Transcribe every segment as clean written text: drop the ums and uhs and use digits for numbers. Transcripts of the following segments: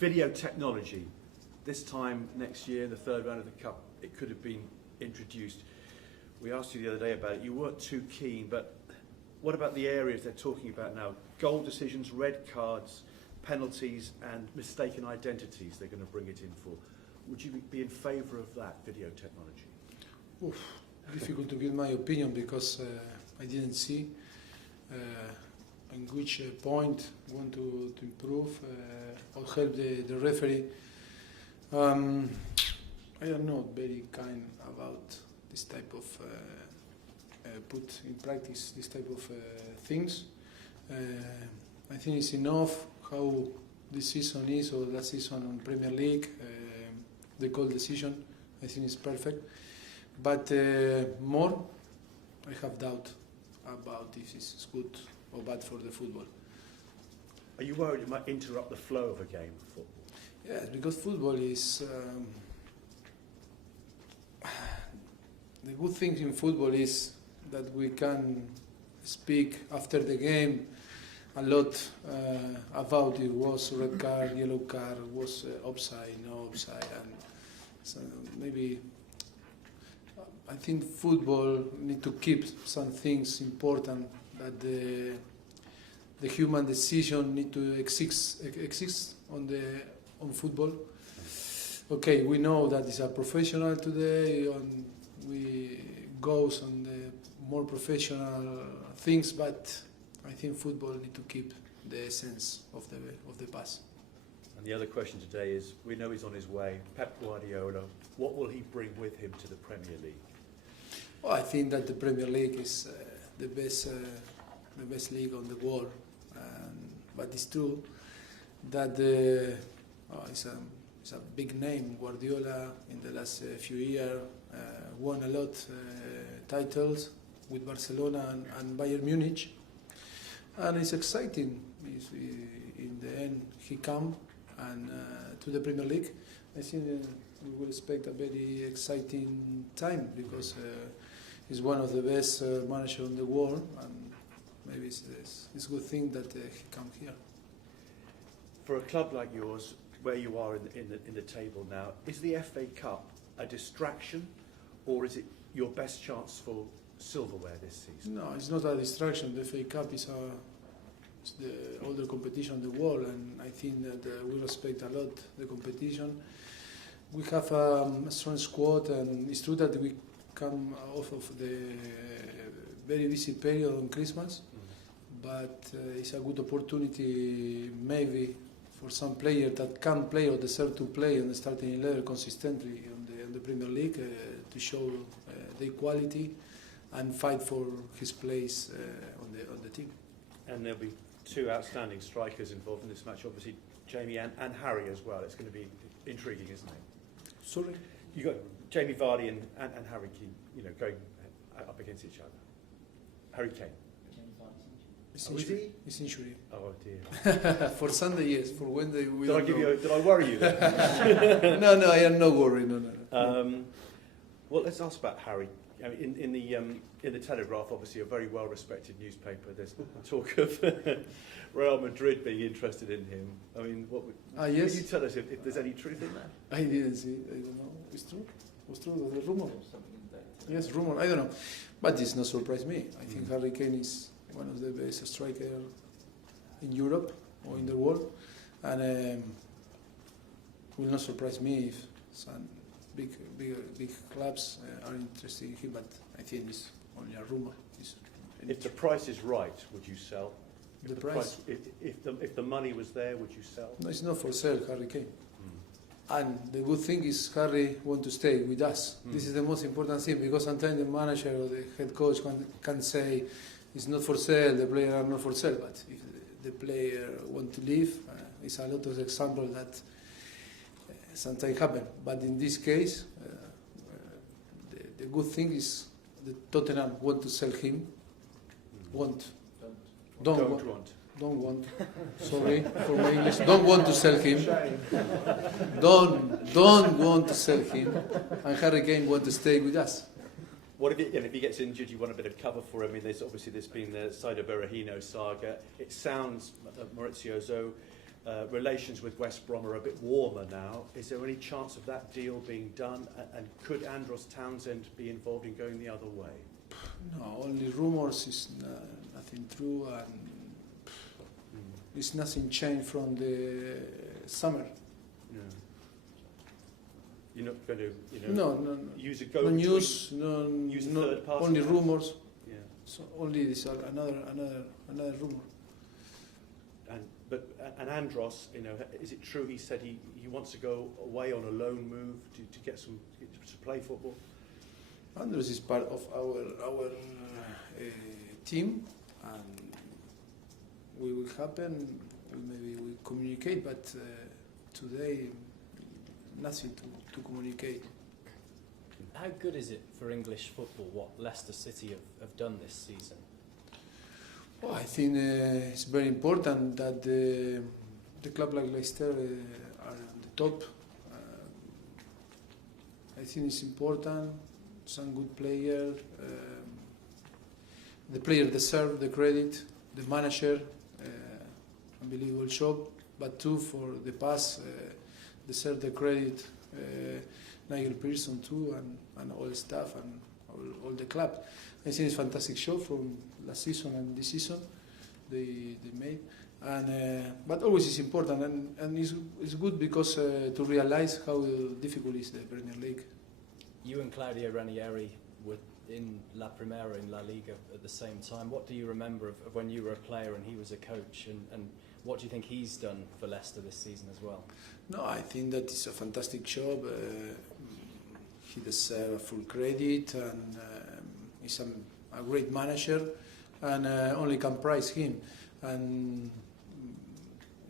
Video technology. This time next year, the third round of the Cup, it could have been introduced. We asked you the other day about it. You weren't too keen, but what about the areas they're talking about now? Goal decisions, red cards, penalties, and mistaken identities they're going to bring it in for. Would you be in favour of that, video technology? Oof, difficult to give my opinion because I didn't see in which point want to improve or help the referee. I am not very kind about this type of put in practice this type of things. I think it's enough how this season is or last season on Premier League. The goal decision, I think is perfect. But more, I have doubt about if it's good or bad for the football. Are you worried it might interrupt the flow of a game of football? Yeah, because football is... the good thing in football is that we can speak after the game a lot about it was red card, yellow card, was offside, no offside, and so maybe I think football need to keep some things important that the human decision need to exist on football. Okay, we know that it's a professional today, and we goes on the more professional things, but I think football need to keep the essence of the past. And the other question today is, we know he's on his way, Pep Guardiola, what will he bring with him to the Premier League? Well, I think that the Premier League is the best league on the world, but it's true that it's a big name. Guardiola in the last few years won a lot titles with Barcelona and Bayern Munich, and it's exciting. In the end, he come and to the Premier League. I think we will expect a very exciting time because he's one of the best managers in the world, and maybe it's a good thing that he come here. For a club like yours, where you are in the table now, is the FA Cup a distraction, or is it your best chance for silverware this season? No, it's not a distraction. The FA Cup is the older competition in the world, and I think that we respect a lot the competition. We have a strong squad, and it's true that we come off of the very busy period on Christmas, but it's a good opportunity maybe for some player that can play or deserve to play in the starting 11 consistently on the Premier League to show their quality and fight for his place on the team. And there'll be two outstanding strikers involved in this match, obviously Jamie and Harry as well. It's going to be intriguing, isn't it? Sorry? You got Jamie Vardy and Harry Kane, going up against each other. Harry Kane. It's is injury. he? It's injury. Oh dear. For Sunday, yes. For Wednesday, we Did I worry you then? No, I am not worried. No. Well, let's ask about Harry. I mean, in the Telegraph, obviously a very well-respected newspaper, there's talk of Real Madrid being interested in him. I mean, yes. Can you tell us if there's any truth in that? I didn't see. I don't know. It's true. It's true. The rumor. Yes, rumor. I don't know, but this not surprise me. I think Harry Kane is one of the best strikers in Europe or in the world, and will not surprise me if some big clubs are interested in him. But I think it's only a rumor. If the price is right, would you sell? The price? If the money was there, would you sell? No, it's not for sale, Harry Kane. And the good thing is Harry want to stay with us. This is the most important thing, because sometimes the manager or the head coach can say it's not for sale, the player are not for sale, but if the player want to leave, it's a lot of examples that sometimes happen. But in this case, the good thing is the Tottenham want to sell him. Don't want. Sorry for my English. Don't want to sell him. Don't want to sell him. And Harry Kane want to stay with us. What if he gets injured? You want a bit of cover for him. I mean, there's been the Saido Berahino saga. It sounds, Mauricio, as though relations with West Brom are a bit warmer now. Is there any chance of that deal being done? And could Andros Townsend be involved in going the other way? No, only rumours is nothing true, and it's nothing changed from the summer. No. You're not going to, No. use a No go-between? news, use a no, third party only now? rumours. Yeah. So only this another rumor. And Andros, is it true he said he wants to go away on a loan move to get to play football? Andros is part of our team, and we will happen. Maybe we communicate, but today nothing to communicate. How good is it for English football what Leicester City have done this season? Well, I think it's very important that the club like Leicester are on the top. I think it's important. Some good players. The player deserve the credit. The manager, unbelievable job. But too for the pass, deserve the credit. Nigel Pearson too, and all the staff and all the club. I think it's a fantastic show from last season and this season they made. And but always it's important, and it's good because to realize how difficult is the Premier League. You and Claudio Ranieri were in La Primera, in La Liga at the same time. What do you remember of when you were a player and he was a coach, and what do you think he's done for Leicester this season as well? No, I think that it's a fantastic job. He deserves full credit, and he's a great manager, and only can praise him. And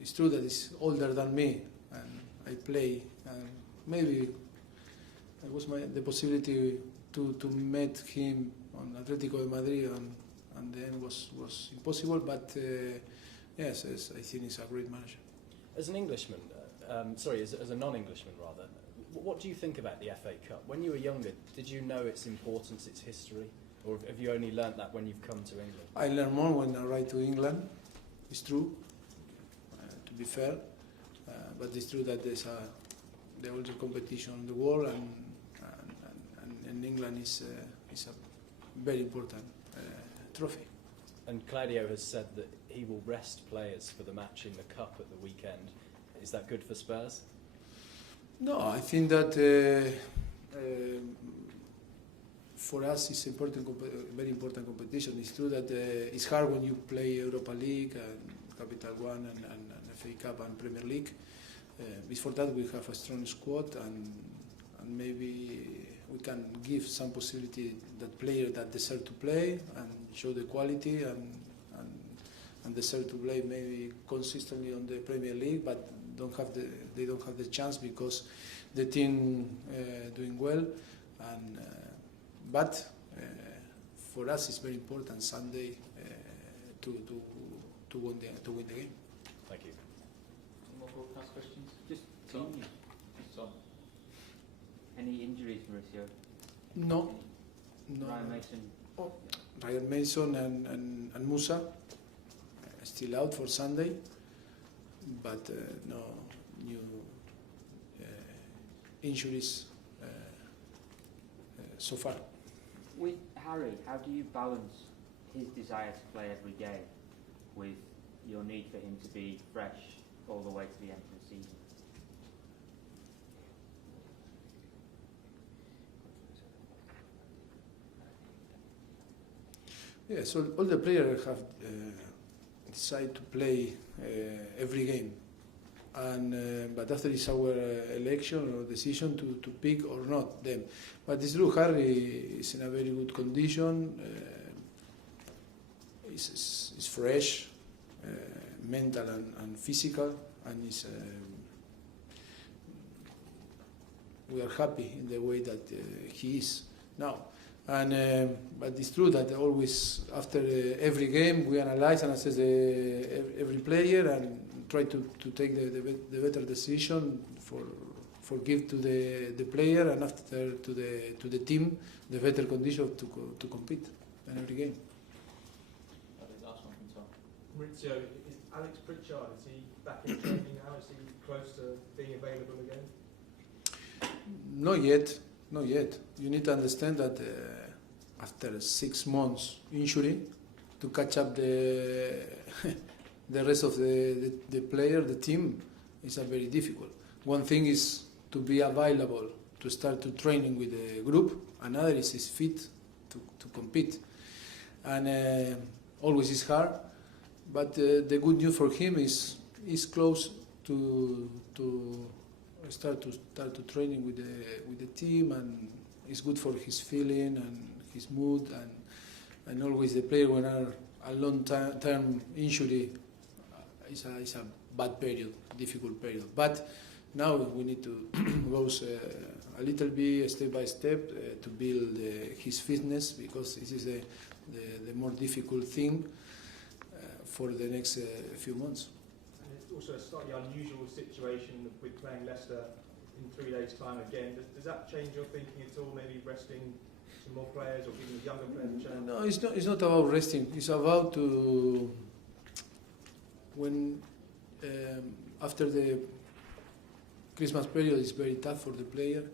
it's true that he's older than me, and I play, and maybe it was the possibility to meet him on Atletico de Madrid, and then was impossible. But yes, I think he's a great manager. As an Englishman, as a non-Englishman rather, what do you think about the FA Cup? When you were younger, did you know its importance, its history, or have you only learnt that when you've come to England? I learn more when I arrive to England. It's true, to be fair, but it's true that there's the oldest competition in the world, and England is a very important trophy. And Claudio has said that he will rest players for the match in the Cup at the weekend. Is that good for Spurs? No, I think that for us it's very important competition. It's true that it's hard when you play Europa League and Capital One and FA Cup and Premier League. Before that we have a strong squad, and maybe we can give some possibility that players that deserve to play and show the quality and deserve to play maybe consistently on the Premier League, but they don't have the chance because the team doing well. And but for us it's very important Sunday to win the game. Thank you. Some more broadcast questions? Just Tom. Any injuries, Mauricio? No. Ryan Mason? Oh, Ryan Mason and Musa still out for Sunday, but no new injuries so far. With Harry, how do you balance his desire to play every game with your need for him to be fresh all the way to the end of the season? Yeah, so all the players have decided to play every game, and but after it's our election or decision to pick or not them. But it's true, Harry is in a very good condition. Is fresh, mental and physical, and we are happy in the way that he is now. And but it's true that always after every game we analyze and assess every player and try to take the better decision for give to the player, and after to the team the better condition to compete in every game. Last one from Tom. Maurizio, is Alex Pritchard, is he back in training now? Is he close to being available again? Not yet, not yet. You need to understand that after 6 months injury, to catch up the the rest of the player, the team, is very difficult. One thing is to be available to start to training with the group. Another is his fit to compete, and always is hard. But the good news for him is close to start to training with the team, and it's good for his feeling and his mood, and always the player when are a long term injury is a bad period, difficult period. But now we need to go a little bit step by step to build his fitness, because this is the more difficult thing for the next few months. And it's also a slightly unusual situation with playing Leicester in 3 days' time again. Does that change your thinking at all? Maybe resting some more players or giving the younger players a chance? No, it's not about resting. It's about when after the Christmas period is very tough for the player.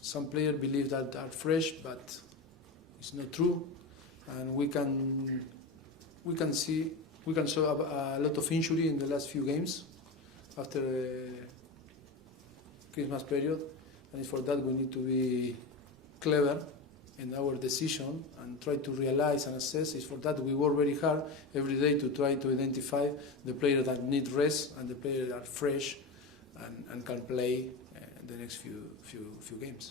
Some players believe that are fresh, but it's not true, and we can show a lot of injury in the last few games after the Christmas period, and for that we need to be clever in our decision and try to realize and assess. It's for that we work very hard every day to try to identify the players that need rest and the players that are fresh and can play the next few games.